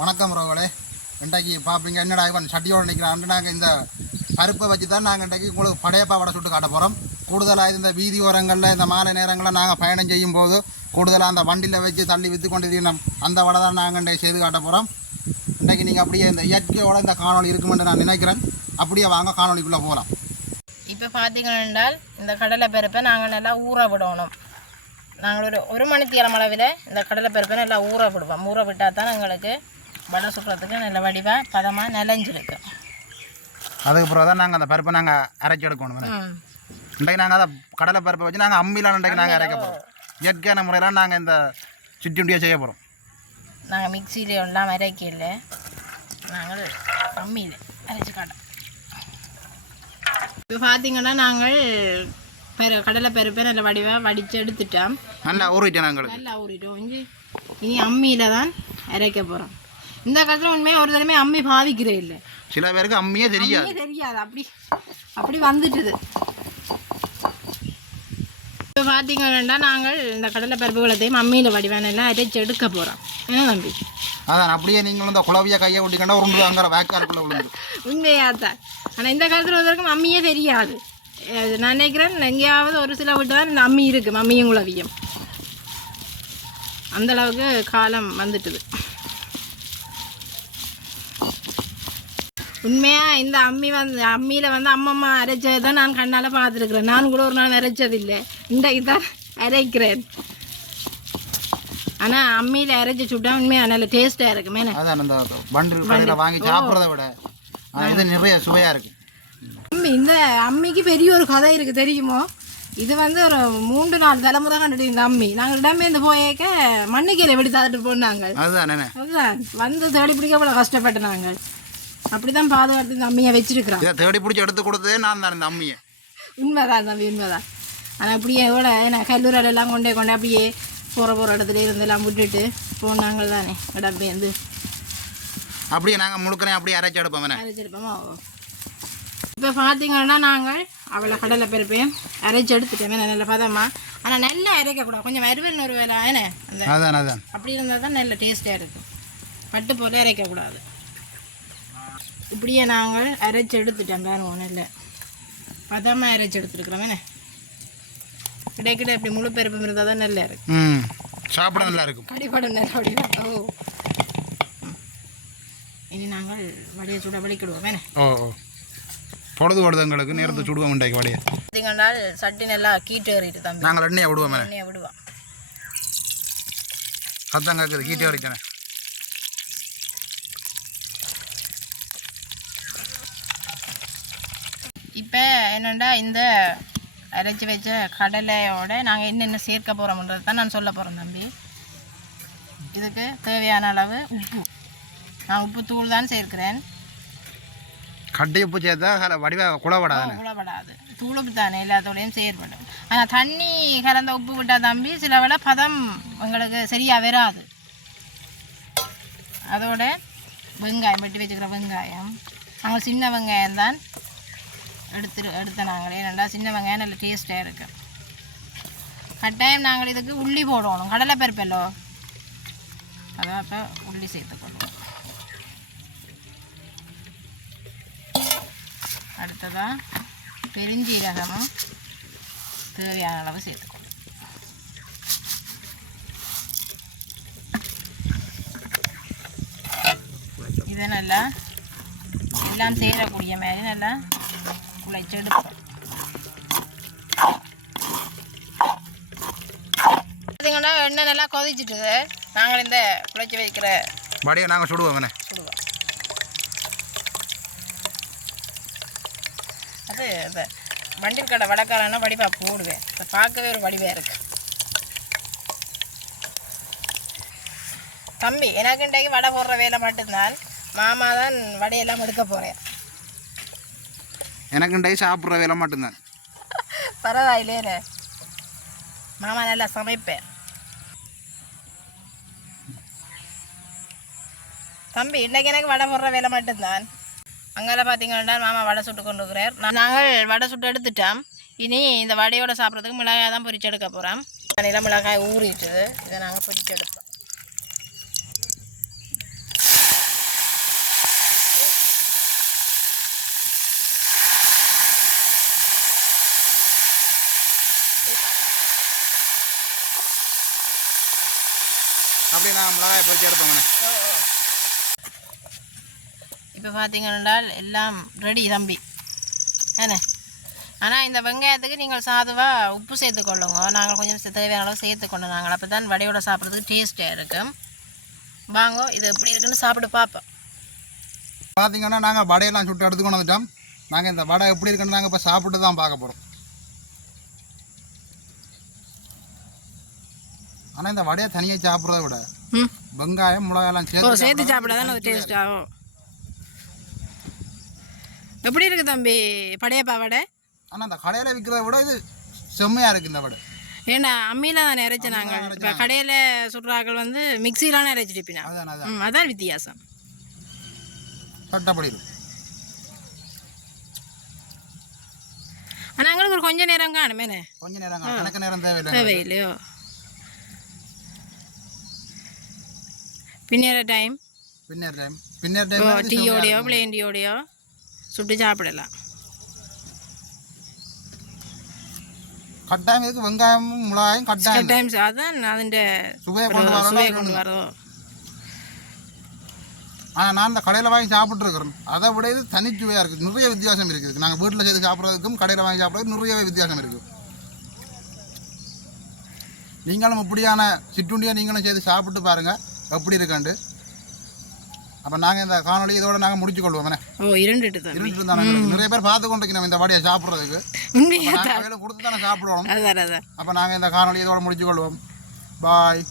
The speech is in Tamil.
வணக்கம் ரோவலே. இன்றைக்கு பார்ப்பீங்க என்னடா இவன் சட்டியோடு நிற்கிறான். நாங்கள் இந்த பருப்பை வச்சு தான் நாங்கள் இன்றைக்கு உங்களுக்கு படையப்பா வடை சுட்டு காட்ட போகிறோம். கூடுதலாக இந்த வீதி ஓரங்களில் இந்த மாலை நேரங்களில் நாங்கள் பயணம் செய்யும் போது கூடுதலாக அந்த வண்டியில் வச்சு தள்ளி விற்று கொண்டு அந்த வடை தான் நாங்கள் இன்றைக்கு செய்து காட்ட போகிறோம். இன்றைக்கி நீங்கள் அப்படியே இந்த இயற்கையோட இந்த காணொலி இருக்குமென்று நான் நினைக்கிறேன். அப்படியே வாங்க காணொலிக்குள்ளே போகலாம். இப்போ பார்த்தீங்கன்னா இந்த கடலை பருப்பை நாங்கள் நல்லா ஊற விடணும். நாங்கள் ஒரு மணித்தியாலம் அளவில் இந்த கடலை பருப்பை நல்லா ஊற விடுவோம். ஊற விட்டால் தான் எங்களுக்கு வடை சுடுறதுக்கு நல்ல வடிவாக பதமாக நிலஞ்சிருக்கு. அதுக்கப்புறம் தான் நாங்கள் அந்த பருப்பை நாங்கள் அரைச்சி எடுக்கணும். இன்றைக்கு நாங்கள் அதை கடலை பருப்பை வச்சு நாங்கள் அம்மிலாம் இன்றைக்கு நாங்கள் அரைக்க போகிறோம். இயற்கையான முறையெல்லாம் நாங்கள் இந்த சிட்டுண்டியாக செய்ய போகிறோம். நாங்கள் மிக்சியில் எல்லாம் அரைக்கல, நாங்கள் அம்மியில் அரைச்சி காட்டோம். இப்போ பார்த்தீங்கன்னா நாங்கள் கடலை பருப்பை நல்ல வடிவாக வடித்து எடுத்துட்டோம். நல்லா ஊறிட்டோம். நாங்கள் நல்லா ஊறிட்டோம். இனி அம்மியில் தான் அரைக்க போகிறோம். இந்த காலத்தில் உண்மையாக ஒரு தடவை அம்மி பாதிக்கிறே இல்லை. சில பேருக்கு அம்மியே தெரியாது. அப்படி வந்துட்டுது. இப்போ பார்த்தீங்கன்னா நாங்கள் இந்த கடலை பருப்புகளத்தையும் அம்மியில் வடிவான எல்லாம் அரைச்சி எடுக்க போகிறோம். என்ன தம்பி? அதான் அப்படியே நீங்களும் இந்த குழவையை கையை விட்டிக்கண்டா உருண்டு அங்கே வேக்காருக்குள்ளே விழுந்து உண்மையாக தான். ஆனால் இந்த காலத்தில் ஒருத்தருக்கும் அம்மியே தெரியாது. நான் நினைக்கிறேன் எங்கேயாவது ஒரு சில விட்டு தான் இந்த அம்மி இருக்குது, அம்மியும் குழவியும். அந்தளவுக்கு காலம் வந்துட்டுது. உண்மையாக இந்த அம்மியில் அம்மம்மா அரைச்சதை தான் நான் கண்ணால் பார்த்துருக்குறேன். நான் கூட ஒரு நாள் அரைச்சதில்லை, இன்றைக்கு தான் அரைக்கிறேன். ஆனால் அம்மியில் அரைச்சி சுட்டா உண்மையாக நல்ல டேஸ்ட்டாக இருக்குமே. அதான் அந்த பண்டில் வாங்கி சாப்பிட்றத விட இது நிறைய சுவையாக இருக்குது. இந்த அம்மிக்கு பெரிய ஒரு கதை இருக்குது தெரியுமோ? இது ஒரு 3-4 தலைமுறை கண்டுட்டு இந்த அம்மி. நாங்கள் இடமே இந்த போயக்க மண்ணுக்கீரை எப்படி தாத்துட்டு போனாங்க. அதுதான் வந்து தேடி பிடிக்க அவ்வளோ கஷ்டப்பட்டு நாங்கள் அப்படிதான் பாதுகாத்து இந்த அம்மியை வச்சிருக்கிறோம். தேடி பிடிச்சி எடுத்து கொடுத்ததே நான் தான் இந்த அம்மியை. உண்மைதான் தம்பி, உண்மைதான். ஆனால் அப்படியே கூட ஏன்னா கல்லூரிலெல்லாம் கொண்டே அப்படியே போகிற இடத்துல இருந்தெல்லாம் விட்டுட்டு போனாங்கள் தானே இடம்பேந்து. அப்படியே நாங்கள் முழுக்கனே அப்படியே அரைச்செடுப்போமா? இப்போ பார்த்தீங்கன்னா நாங்கள் அவ்வளோ கடலை பருப்பையும் அரைச்சி எடுத்துட்டோமே நல்ல பதமா. ஆனால் நல்லா அரைக்கக்கூடாது, கொஞ்சம் அறுவல் ஒரு வேலை ஏன்னா அதான் அப்படி இருந்தால் தான் நல்ல டேஸ்ட்டாக இருக்கும். பட்டு போல அரைக்கக்கூடாது. இப்படியே நாங்கள் அரைச்சி எடுத்துட்டோம் பாருங்க. நல்ல பதமாக அரைச்சி எடுத்துருக்குறோம். என்ன கிடைக்கிட இப்படி முழு பருப்பு இருந்தால் தான் நல்லா இருக்கும், சாப்பிட நல்லா இருக்கும், கடிப்படம் நல்லா அப்படின்னா. ஓ இனி நாங்கள் வடையை சுட வலிக்கிடுவோம். என்ன பொழுது வருதங்களுக்கு நேரத்தை சுடுவோம். இன்றைக்கு வடையை பார்த்தீங்கன்னா சட்டி நல்லா கீட்டு ஏறிட்டு தம்பி. நாங்கள் எண்ணெயை விடுவோம். எண்ணெயை விடுவோம். சத்தம் கேட்குது, கீட்டு ஏறிட்டேன். இப்போ என்னென்னா இந்த அரைச்சி வச்ச கடலையோட நாங்கள் என்னென்ன சேர்க்க போகிறோம்ன்றது தான் நான் சொல்ல போகிறேன் தம்பி. இதுக்கு தேவையான அளவு உப்பு. நான் உப்பு தூள் தான் சேர்க்கிறேன். கட்டி உப்பு சேர்த்தா வடிவாக குழப்படாது. தூள் உப்பு தானே எல்லாத்தோடையும் செயற்படும். ஆனால் தண்ணி கலந்த உப்பு விட்டால் தம்பி சில வேளை பதம் எங்களுக்கு சரியாக வராது. அதோட வெங்காயம் வெட்டி வச்சுக்கிற வெங்காயம், நாங்கள் சின்ன வெங்காயம் தான் எடுத்த நாங்களே. நல்லா சின்ன வெங்காயம் நல்ல டேஸ்ட்டாக இருக்குது. கட்டாயம் நாங்கள் இதுக்கு உள்ளி போடணும். கடலை பருப்பல்லோ, அதான் இப்போ உள்ளி சேர்த்துக்கொள்வோம். அடுத்ததாக பெருஞ்சீரகமும் தேவையான அளவு சேர்த்துக்கொள்வோம். இதை நல்லா எல்லாம் சேரக்கூடிய மாதிரி நல்லா குழைச்சி எடுப்போம். பார்த்தீங்கன்னா எண்ணெய் நல்லா கொதிச்சுட்டுது. நாங்கள் இந்த குழைச்சி வைக்கிற வடையை நாங்கள் சுடுவோம். அது அந்த வண்டில் கடை வடக்காரன்னா வடிவாக போடுவேன். அதை பார்க்கவே ஒரு வடிவாக இருக்குது தம்பி. எனக்கு இன்றைக்கு வடை போடுற வேலை மட்டும்தான். மாமா தான் வடையெல்லாம் எடுக்க போகிறேன். எனக்கு இன்றைக்கு சாப்பிட்ற வேலை மட்டும்தான். பரவாயில்லையே, மாமா நல்லா சமைப்பேன் தம்பி. இன்றைக்கு எனக்கு வடை போடுற வேலை மட்டும்தான். அங்கெல்லாம் பார்த்தீங்கன்னா மாமா வடை சுட்டு கொண்டு இருக்கிறார். நாங்கள் வடை சுட்டு எடுத்துட்டோம். இனி இந்த வடையோட சாப்பிட்றதுக்கு மிளகாய் தான் பொரிச்சு எடுக்க போகிறோம். தண்ணியில் மிளகாய் ஊறிட்டுது. இதை நாங்கள் பொரிச்சு எடுப்போம். அப்படியே நான் மிளகாயை பொறிச்சு எடுப்போங்கண்ணே. இப்போ பார்த்தீங்கன்னா எல்லாம் ரெடி தம்பி என்ன. ஆனால் இந்த வெங்காயத்துக்கு நீங்கள் சாதுவாக உப்பு சேர்த்துக்கொள்ளுங்க. நாங்கள் கொஞ்சம் தேவையான அளவு சேர்த்துக்கொண்டு நாங்கள் அப்போ தான் வடையோட சாப்பிட்றதுக்கு டேஸ்ட்டாக இருக்கும். வாங்க இது எப்படி இருக்குன்னு சாப்பிட்டு பார்ப்போம். பார்த்தீங்கன்னா நாங்கள் வடையெல்லாம் சுட்டு எடுத்து கொண்டு வந்துட்டோம். நாங்கள் இந்த வடை எப்படி இருக்குன்னு நாங்கள் இப்போ சாப்பிட்டு தான் பார்க்க போகிறோம். ஆனால் இந்த வடையை தனியாக சாப்பிட்றத விட வெங்காயம் மிளகாயெல்லாம் சேர்த்து சாப்பிட தான் அது டேஸ்ட் ஆகும். எப்படி இருக்குது தம்பி படையப்பா வடை? ஆனால் அந்த கடையில் விற்கிறத விட இது செம்மையாக இருக்குது இந்த வடை. ஏன்னா அம்மியில் தான் இறைச்சி நாங்கள். இப்போ கடையில் சுடுறாக்கள் வந்து மிக்சிலாம் இறைச்சிட்டிப்பினா அதான் வித்தியாசம். சட்டப்படி ஆனால் எங்களுக்கு ஒரு கொஞ்சம் நேரம் காணுமேனே. கொஞ்சம் நேரம் கணக்கு நேரம் தேவையில்லையோ? பின்னேற டைம் டீயோடையோ பிளேன் டீயோடையோ சுட்டு சாப்பிடலாம். கட்டாயம் இதுக்கு வெங்காயமும் மிளகாயும் கட்டாயம் அதான் അതിൻ്റെ சுவையை கொண்டு வரதோ. ஆனால் நான் இந்த கடையில் வாங்கி சாப்பிட்ருக்குறேன். அதை விட இது தனிச்சுவையாக இருக்குது. நிறைய வித்தியாசம் இருக்குது. நாங்கள் வீட்டில் செய்து சாப்பிட்றதுக்கும் கடையில் வாங்கி சாப்பிட்றதுக்கும் நிறைய வித்தியாசம் இருக்குது. நீங்களும் இப்படியான சிற்றுண்டியை நீங்களும் செய்து சாப்பிட்டு பாருங்கள் எப்படி இருக்காண்டு. அப்போ நாங்கள் இந்த காணொலி இதோட நாங்கள் முடிச்சுக்கொள்வோம். இருந்துட்டு தானே நிறைய பேர் பார்த்து கொண்டிருக்கோம் இந்த வடையை சாப்பிட்றதுக்கு. கொடுத்து தானே சாப்பிடுவோம். அப்போ நாங்கள் இந்த காணொலி இதோட முடிச்சுக்கொள்வோம். பாய்.